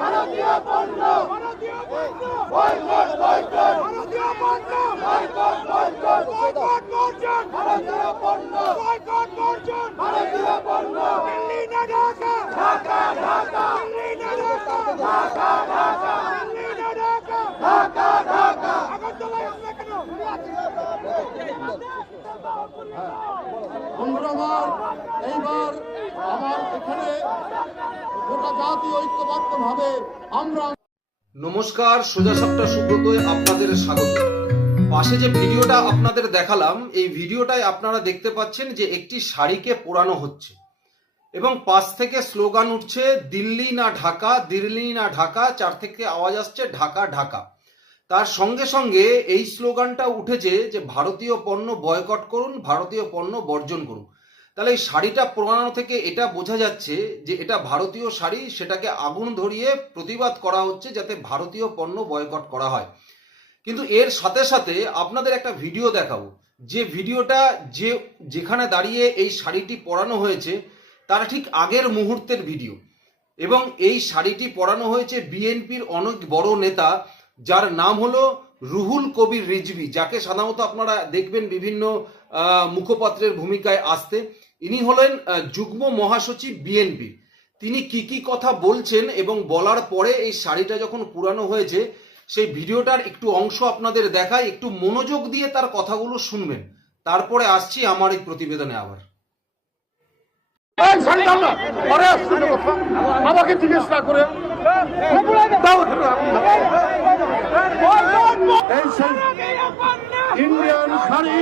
ভারতীয় পণ্য ভারতীয় পণ্য বয়কট বয়কট। ভারতীয় পণ্য বয়কট বয়কট। বয়কট বর্জন। ভারতীয় পণ্য বয়কট বর্জন। ভারতীয় পণ্য দিল্লি না ঢাকা। ঢাকা ঢাকা। দিল্লি না ঢাকা। ঢাকা ঢাকা। দিল্লি না ঢাকা। ঢাকা ঢাকা। আগরতলায় আমরা কেন? বন্ধুরা আমার এইবার আমার এখানে গোটা জাতি ঐক্যবদ্ধ ভাবে আমরা নমস্কার, সোজা সাপটা সুব্রতয় আপনাদের স্বাগত। পাশে যে ভিডিওটা আপনাদের দেখালাম, এই ভিডিওটায় আপনারা দেখতে পাচ্ছেন যে একটি শাড়িকে পোড়ানো হচ্ছে। এবং পাশ থেকে স্লোগান উঠছে, দিল্লি না ঢাকা, দিল্লি না ঢাকা, চার থেকে আওয়াজ আসছে, ঢাকা ঢাকা। তার সঙ্গে সঙ্গে এই স্লোগানটা উঠেছে যে, ভারতীয় পণ্য বয়কট করুন, ভারতীয় পণ্য বর্জন করুন। তাহলে এই শাড়িটা পোড়ানো থেকে এটা বোঝা যাচ্ছে যে এটা ভারতীয় শাড়ি, সেটাকে আগুন ধরিয়ে প্রতিবাদ করা হচ্ছে যাতে ভারতীয় পণ্য বয়কট করা হয়। কিন্তু এর সাথে সাথে আপনাদের একটা ভিডিও দেখাবো। যে ভিডিওটা যে, যেখানে দাঁড়িয়ে এই শাড়িটি পরানো হয়েছে, তার ঠিক আগের মুহূর্তের ভিডিও। এবং এই শাড়িটি পরানো হয়েছে বিএনপির অনেক বড় নেতা, যার নাম হলো রুহুল কবির রিজভি, যাকে সাধারণত আপনারা দেখবেন বিভিন্ন মুখপাত্রের ভূমিকায় আসতে। ইনি হলেন যুগ্ম মহাসচিব বিএনপি তিনি কি কি কথা বলছেন এবং বলার পরে এই শাড়িটা যখন পুরানো হয়েছে, সেই ভিডিওটার একটু অংশ আপনাদের দেখায় একটু মনোযোগ দিয়ে তার কথাগুলো শুনবেন। তারপরে আসছি আমার এই প্রতিবেদনে আবার। জিজ্ঞেস না করে দাও এখানে আমি দাও। এই সেই ইন্ডিয়ান শাড়ি।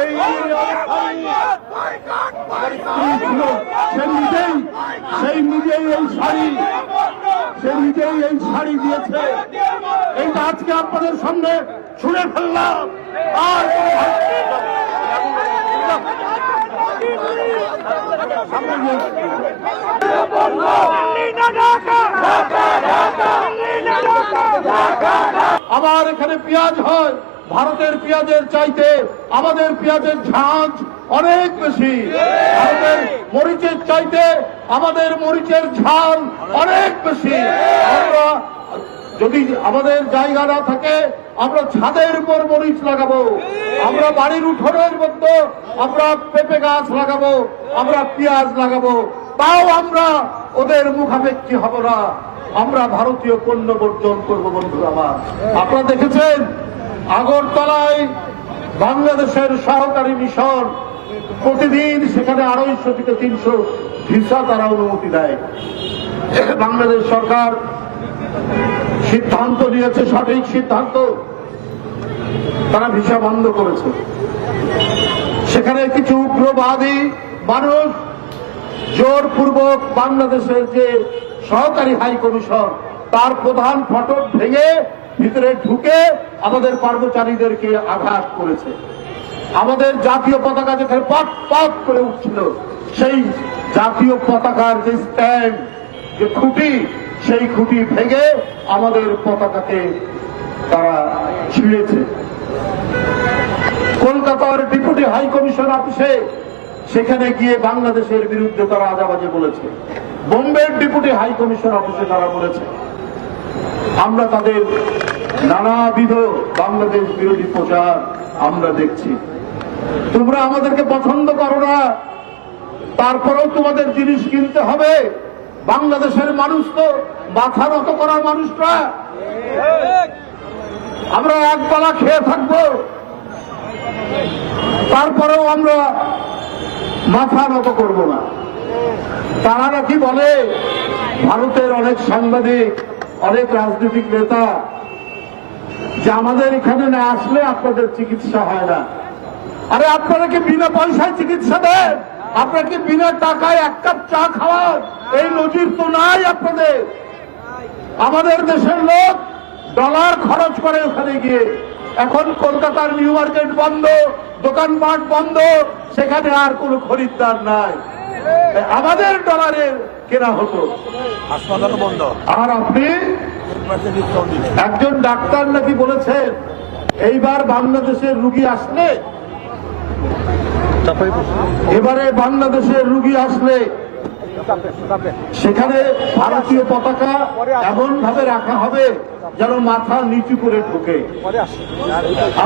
এই সেই নিজেই এই শাড়ি, সে নিজেই এই শাড়ি দিয়েছে। এইটা আজকে আপনাদের সামনে ছুঁড়ে ফেললাম। আর আমার এখানে পেঁয়াজ হয়, ভারতের পেঁয়াজের চাইতে আমাদের পেঁয়াজের ঝাঁঝ অনেক বেশি। ভারতের মরিচের চাইতে আমাদের মরিচের ঝাল অনেক বেশি। আমরা যদি আমাদের জায়গা না থাকে, আমরা ছাদের উপর মরিচ লাগাবো। আমরা বাড়ির উঠোনের মধ্যে আমরা পেঁপে গাছ লাগাবো, আমরা পেঁয়াজ লাগাবো। তাও আমরা ওদের মুখাপেক্ষী হব না। আমরা ভারতীয় পণ্য বর্জন করব, বন্ধুরা আমার। আপনারা দেখেছেন, আগরতলায় বাংলাদেশের সহকারী মিশন প্রতিদিন সেখানে আড়াইশো থেকে তিনশো ভিসা তারা অনুমতি দেয়। বাংলাদেশ সরকার সিদ্ধান্ত নিয়েছে সঠিক সিদ্ধান্ত। তারা ভিসা বন্ধ করেছে। সেখানে কিছু উগ্রবাদী মানুষ জোরপূর্বক বাংলাদেশের যে সহকারী হাই কমিশন, তার প্রধান ফটক ভেঙে ভিতরে ঢুকে আমাদের কর্মচারীদেরকে আঘাত করেছে। আমাদের জাতীয় পতাকা যেখানে পট পট করে উঠছিল, সেই জাতীয় পতাকার যে স্ট্যান্ড যে খুঁটি সেই খুঁটি ভেঙে আমাদের পতাকাকে তারা ছিঁড়েছে। কলকাতার ডেপুটি হাই কমিশন অফিসে সেখানে গিয়ে বাংলাদেশের বিরুদ্ধে তারা আজাবাজে বলেছে। বোম্বের ডেপুটি হাই কমিশন অফিসে তারা বলেছে, আমরা তাদের নানাবিধ বাংলাদেশ বিরোধী প্রচার আমরা দেখছি। তোমরা আমাদেরকে পছন্দ করো না, তারপরেও তোমাদের জিনিস কিনতে হবে। বাংলাদেশের মানুষ তো মাথা নত করার মানুষরা আমরা একবেলা খেয়ে থাকব। তারপরেও আমরা মাথা নত করব না। তারা নাকি বলে? ভারতের অনেক সাংবাদিক, অনেক রাজনৈতিক নেতা, যে আমাদের এখানে না আসলে আপনাদের চিকিৎসা হয় না। আরে আপনারা কি বিনা পয়সায় চিকিৎসা দেন? আপনারা কি বিনা টাকায় এক কাপ চা খাওয়ান এই নজির তো নাই আপনাদের? আমাদের দেশের লোক ডলার খরচ করে ওখানে গিয়ে। এখন কলকাতার নিউ মার্কেট বন্ধ দোকান দোকানপাট বন্ধ সেখানে আর কোনো খরিদ্দার নাই। আমাদের ডলারের কেনা হতো। হাসপাতাল বন্ধ। আর আপনি একজন ডাক্তার নাকি বলেছেন এইবার বাংলাদেশের রুগী আসলে এবারে বাংলাদেশের রুগী আসলে সেখানে ভারতীয় পতাকা এমন ভাবে রাখা হবে যেন মাথা নিচু করে ঢোকে।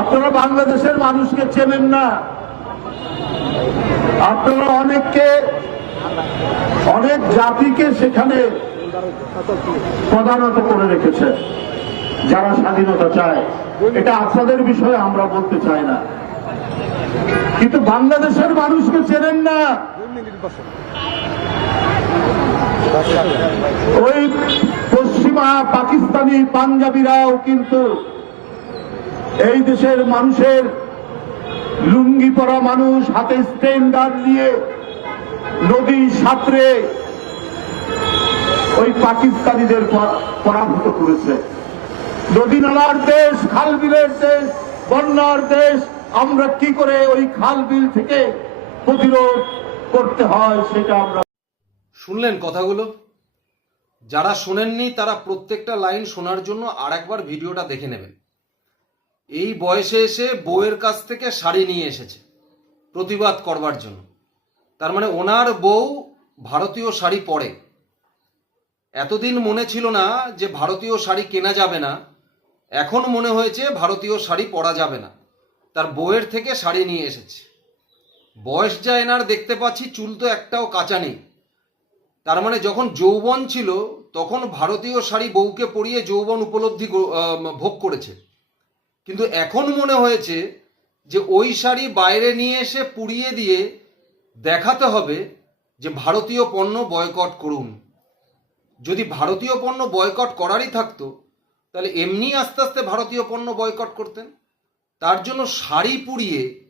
আপনারা বাংলাদেশের মানুষকে চেনেন না। আপনারা অনেককে, অনেক জাতিকে সেখানে প্রধানত করে রেখেছে যারা স্বাধীনতা চায়। এটা আপনাদের বিষয়ে আমরা বলতে চাই না। কিন্তু বাংলাদেশের মানুষকে চেনেন না। ওই পশ্চিমা পাকিস্তানি পাঞ্জাবিরাও কিন্তু এই দেশের মানুষের লুঙ্গি পরা মানুষ, হাতে স্টেন্ডার নিয়ে নদী সাঁতরে ওই পাকিস্তানিদের পরাভূত করেছে। নদী নালার দেশ খাল বিলের দেশ, বন্যার দেশ আমরা কি করে ওই খাল বিল থেকে প্রতিরোধ করতে হয় সেটা আমরা শুনলেন কথাগুলো? যারা শোনেননি তারা প্রত্যেকটা লাইন শোনার জন্য আর একবার ভিডিওটা দেখে নেবেন। এই বয়সে এসে বউয়ের কাছ থেকে শাড়ি নিয়ে এসেছে, প্রতিবাদ করবার জন্য। তার মানে ওনার বউ ভারতীয় শাড়ি পরে। এতদিন মনে ছিল না যে ভারতীয় শাড়ি কেনা যাবে না, এখন মনে হয়েছে ভারতীয় শাড়ি পরা যাবে না। তার বউয়ের থেকে শাড়ি নিয়ে এসেছে। বয়স যা এনার দেখতে পাচ্ছি, চুল তো একটাও কাঁচা নেই। তার মানে যখন যৌবন ছিল, তখন ভারতীয় শাড়ি বউকে পরিয়ে যৌবন উপলব্ধি ভোগ করেছে। কিন্তু এখন মনে হয়েছে যে ওই শাড়ি বাইরে নিয়ে এসে পুড়িয়ে দিয়ে দেখাতে হবে যে ভারতীয় পণ্য বয়কট করুন। যদি ভারতীয় পণ্য বয়কট করারই থাকতো, তাহলে এমনি আস্তে আস্তে ভারতীয় পণ্য বয়কট করতেন। তার জন্য শাড়ি পুড়িয়ে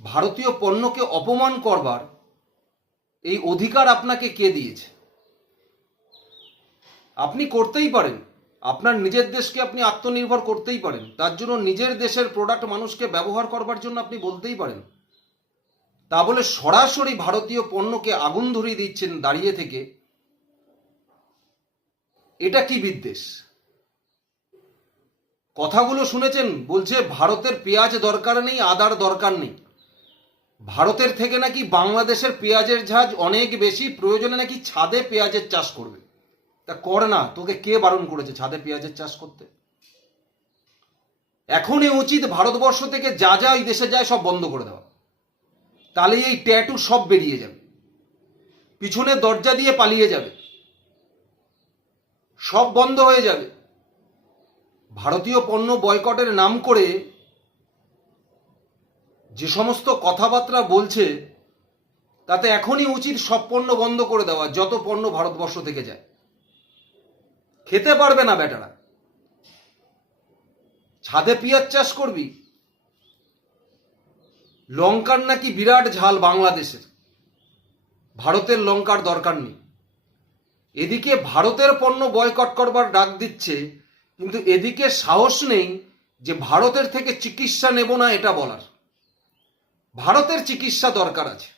ভারতীয় পণ্যকে অপমান করবার এই অধিকার আপনাকে কে দিয়েছে? আপনি করতেই পারেন। আপনার নিজের দেশকে আপনি আত্মনির্ভর করতেই পারেন। তার জন্য নিজের দেশের প্রোডাক্ট মানুষকে ব্যবহার করবার জন্য আপনি বলতেই পারেন। তা বলে সরাসরি ভারতীয় পণ্যকে আগুন ধরিয়ে দিচ্ছেন দাঁড়িয়ে থেকে। এটা কি বিদ্বেষ? কথাগুলো শুনেছেন, বলছে ভারতের পেঁয়াজ দরকার নেই, আদার দরকার নেই। ভারতের থেকে নাকি বাংলাদেশের পেঁয়াজের ঝাঁজ অনেক বেশি, প্রয়োজনে নাকি ছাদে পেঁয়াজের চাষ করবে। তা কর না, তোকে কে বারণ করেছে ছাদে পেঁয়াজের চাষ করতে? এখনই উচিত ভারতবর্ষ থেকে যা যা ওই দেশে যায় সব বন্ধ করে দেওয়া। তাহলে এই ট্যাটু সব বেরিয়ে যাবে। পিছনে দরজা দিয়ে পালিয়ে যাবে। সব বন্ধ হয়ে যাবে। ভারতীয় পণ্য বয়কটের নাম করে যে সমস্ত কথাবার্তা বলছে, তাতে এখনই উচিত সব পণ্য বন্ধ করে দেওয়া, যত পণ্য ভারতবর্ষ থেকে যায়। খেতে পারবে না বেটারা। ছাদে পেঁয়াজ চাষ করবি? লঙ্কার নাকি বিরাট ঝাল বাংলাদেশের। ভারতের লঙ্কার দরকার নেই। এদিকে ভারতের পণ্য বয়কট করবার ডাক দিচ্ছে কিন্তু এদিকে সাহস নেই যে ভারতের থেকে চিকিৎসা নেব না এটা বলার। ভারতের চিকিৎসা দরকার আছে।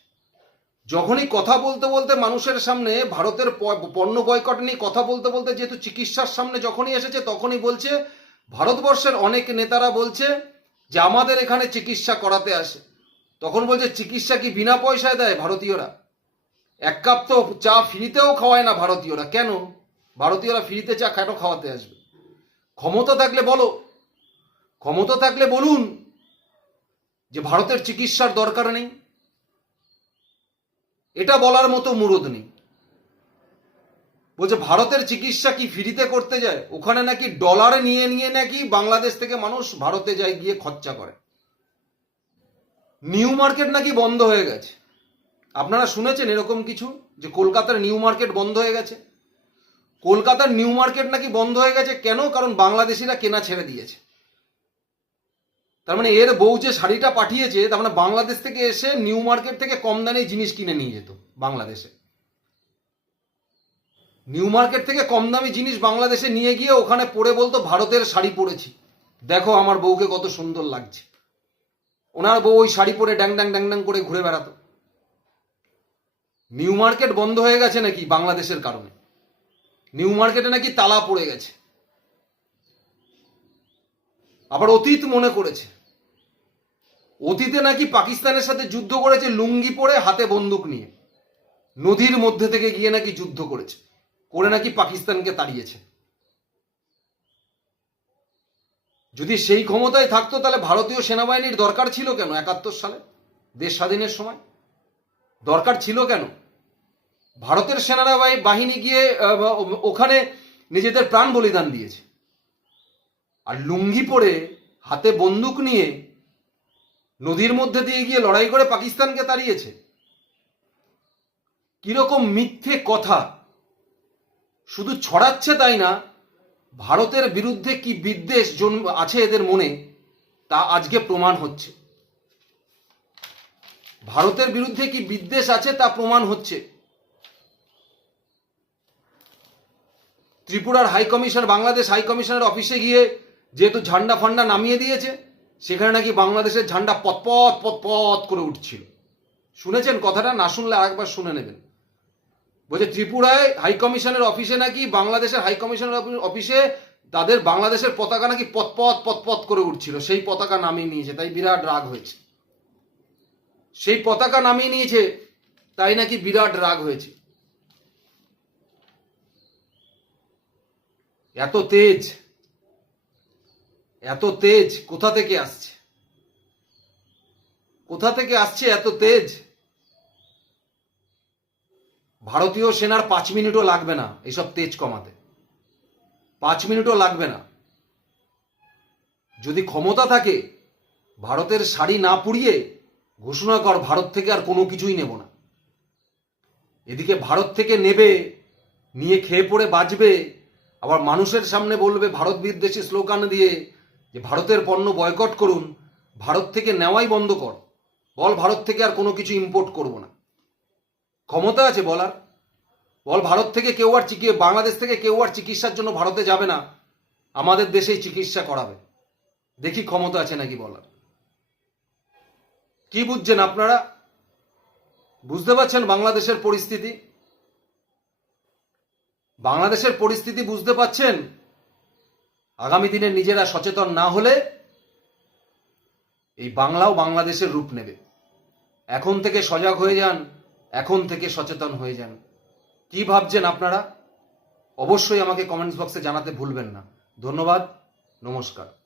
যখনই কথা বলতে বলতে মানুষের সামনে ভারতের পণ্য বয়কট নিয়ে কথা বলতে বলতে যেহেতু চিকিৎসার সামনে যখনই এসেছে তখনই বলছে, ভারতবর্ষের অনেক নেতারা বলছে যে আমাদের এখানে চিকিৎসা করাতে আসে। তখন বলছে, চিকিৎসা কি বিনা পয়সায় দেয় ভারতীয়রা? এক কাপ তো চা ফ্রিতেও খাওয়ায় না ভারতীয়রা। কেন? ভারতীয়রা ফ্রিতে চা কেন খাওয়াতে আসবে? ক্ষমতা থাকলে বলো। ক্ষমতা থাকলে বলুন যে ভারতের চিকিৎসার দরকার নেই। এটা বলার মতো মুরদ নেই। বলছে, ভারতের চিকিৎসা কি ফ্রিতে করতে যায়? ওখানে নাকি ডলারে নিয়ে নিয়ে নাকি বাংলাদেশ থেকে মানুষ ভারতে যায় গিয়ে খরচা করে। নিউ মার্কেট নাকি বন্ধ হয়ে গেছে। আপনারা শুনেছেন এরকম কিছু? যে কলকাতার নিউ মার্কেট বন্ধ হয়ে গেছে? কলকাতার নিউ মার্কেট নাকি বন্ধ হয়ে গেছে? কেন? কারণ বাংলাদেশিরা কেনা ছেড়ে দিয়েছে। তার মানে এর বউ যে শাড়িটা পাঠিয়েছে, তার মানে বাংলাদেশ থেকে এসে নিউ মার্কেট থেকে কম দামে জিনিস কিনে নিয়ে যেত বাংলাদেশে। নিউ মার্কেট থেকে কম দামি জিনিস বাংলাদেশে নিয়ে গিয়ে ওখানে পরে বলতো, ভারতের শাড়ি পরেছি। দেখো আমার বউকে কত সুন্দর লাগছে। ওনার বউ ওই শাড়ি পরে ড্যাং ড্যাং ড্যাং ড্যাং করে ঘুরে বেড়াতো। নিউ মার্কেট বন্ধ হয়ে গেছে নাকি বাংলাদেশের কারণে? নিউ মার্কেটে নাকি তালা পড়ে গেছে। আবার অতীত মনে করেছে। অতীতে নাকি পাকিস্তানের সাথে যুদ্ধ করেছে, লুঙ্গি পরে হাতে বন্দুক নিয়ে। নদীর মধ্যে থেকে গিয়ে নাকি যুদ্ধ করেছে, করে নাকি পাকিস্তানকে তাড়িয়েছে। যদি সেই ক্ষমতায় থাকতো, তাহলে ভারতীয় সেনাবাহিনীর দরকার ছিল কেন একাত্তর সালে? দেশ স্বাধীনের সময়? দরকার ছিল কেন? ভারতের সেনারাবাহী বাহিনী গিয়ে ওখানে নিজেদের প্রাণ বলিদান দিয়েছে। আর লুঙ্গি পরে হাতে বন্দুক নিয়ে নদীর মধ্যে দিয়ে গিয়ে লড়াই করে পাকিস্তানকে তাড়িয়েছে। কীরকম মিথ্যে কথা। শুধু ছড়াচ্ছে তাই না, ভারতের বিরুদ্ধে কি বিদ্বেষ জন্ম, আছে এদের মনে, তা আজকে প্রমাণ হচ্ছে। ভারতের বিরুদ্ধে কি বিদ্বেষ আছে তা প্রমাণ হচ্ছে। ত্রিপুরার হাই কমিশন বাংলাদেশ হাই কমিশনের অফিসে গিয়ে যেহেতু ঝান্ডা ফান্ডা নামিয়ে দিয়েছে, সেখানে নাকি বাংলাদেশের ঝান্ডা পতপত পতপত করে উঠছিল। শুনেছেন কথাটা? না শুনলে আরেকবার শুনে নেবেন। বলছে, ত্রিপুরায় হাই কমিশনের অফিসে নাকি বাংলাদেশের হাই কমিশনের অফিসে তাদের বাংলাদেশের পতাকা নাকি পতপত পতপত করে উঠছিল। সেই পতাকা নামিয়ে নিয়েছে, তাই বিরাট রাগ হয়েছে। সেই পতাকা নামিয়ে নিয়েছে, তাই নাকি বিরাট রাগ হয়েছে। এত তেজ এত তেজ কোথা থেকে আসছে? কোথা থেকে আসছে এত তেজ? ভারতীয় সেনার পাঁচ মিনিটও লাগবে না এসব তেজ কমাতে। পাঁচ মিনিটও লাগবে না। যদি ক্ষমতা থাকে, ভারতের শাড়ি না পুড়িয়ে ঘোষণা কর, ভারত থেকে আর কোনো কিছুই নেব না। এদিকে ভারত থেকে নেবে, নিয়ে খেয়ে পড়ে বাঁচবে আবার মানুষের সামনে বলবে, ভারত বিদ্বেষী স্লোগান দিয়ে যে ভারতের পণ্য বয়কট করুন, ভারত থেকে নেওয়াই বন্ধ কর। বল ভারত থেকে আর কোনো কিছু ইম্পোর্ট করব না। ক্ষমতা আছে বলার। বল ভারত থেকে কেউ আর চিকি, বাংলাদেশ থেকে কেউ আর চিকিৎসার জন্য ভারতে যাবে না। আমাদের দেশেই চিকিৎসা করাবে। দেখি ক্ষমতা আছে নাকি বলার। কি বুঝছেন আপনারা? বুঝতে পারছেন বাংলাদেশের পরিস্থিতি? বাংলাদেশের পরিস্থিতি বুঝতে পাচ্ছেন আগামী দিনে নিজেরা সচেতন না হলে এই বাংলাও বাংলাদেশের রূপ নেবে। এখন থেকে সজাগ হয়ে যান, এখন থেকে সচেতন হয়ে যান। কি ভাবছেন আপনারা? অবশ্যই আমাকে কমেন্টস বক্সে জানাতে ভুলবেন না। ধন্যবাদ, নমস্কার।